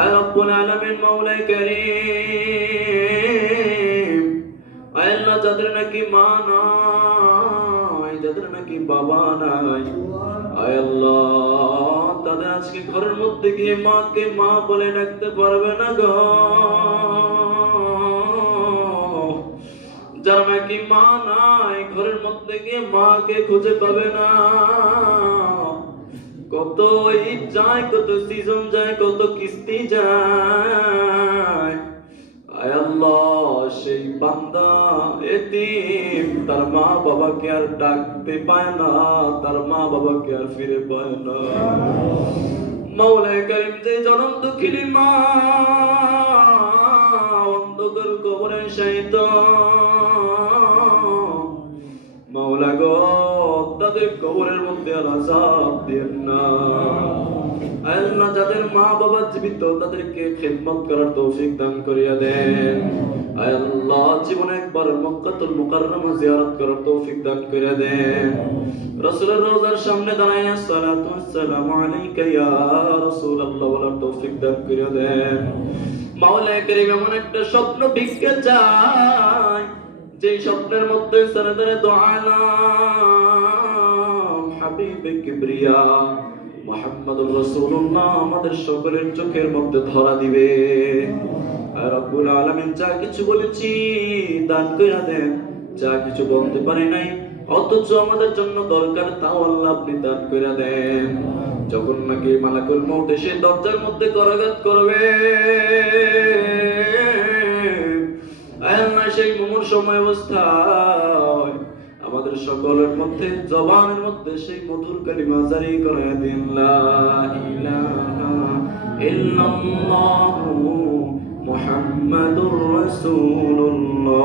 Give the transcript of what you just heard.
আয় রব্বুল আলামিন মাওলাই কারীম, আয় আল্লাহ যাদের নাকি মা নাই, যাদের নাকি বাবা নাই, আয় আল্লাহ তাদের আজকে ঘরের মধ্যে গিয়ে মাকে মা বলে ডাকতে পারবে না গো। যারা নাকি মা নাই, ঘরের মধ্যে গিয়ে মাকে খুঁজে পাবে না, কত ঈদ যায়, কত সিজন যায়, কত কিস্তি যায়, আয় আল্লাহ সেই বান্দা এতিম তার মা বাবাকে আর ডাকতে পায় না, তার মা বাবাকে আর ফিরে পায় না। মাওলানা কারীম যে জনম দুঃখিনী মা অন্ধকার কবরে শায়িত, মাওলা গো তাদের কবরের মধ্যে আর আযাব দিয়েন না। আল্লাহ যাদের মা বাবা জীবিত তাদেরকে খিদমত করার তৌফিক দান করিয়া দেন। আল্লাহ জীবনে একবার মক্কাতুল মুকাররমা জিয়ারত করার তৌফিক দান করিয়া দেন। রাসূলের রওজার সামনে দাঁড়ায় সালাতু ওয়াসসালামু আলাইকা ইয়া রাসূলুল্লাহ বলার তৌফিক দান করিয়া দেন। মাওলানা কারীম এমন একটা স্বপ্ন ভিক্ষা চায় যে স্বপ্নের মধ্যে সরদারে দু আলাম হাবিবে কিবরিয়া মুহাম্মদুর রাসূলুল্লাহ আমাদের সকলের চোখের মধ্যে ধরা দিবে। আর রব্বুল আলামিন যা কিছু বলেছি দান কইরা দেন, যা কিছু বলতে পারি নাই অথচ আমাদের জন্য দরকার তাও আল্লাহ আপনি দান কইরা দেন। যখন নাকি মালাকুল মউত এসে দরজার মধ্যে করাঘাত করবে, আল্লাহ সেই মুমূর্ষ সময় অবস্থায় আমাদের সকলের মধ্যে জবানের মধ্যে সেই মধুর কালিমা জারি করে দিন, লা ইলাহা ইল্লাল্লাহু মুহাম্মাদুর রাসূলুল্লাহ।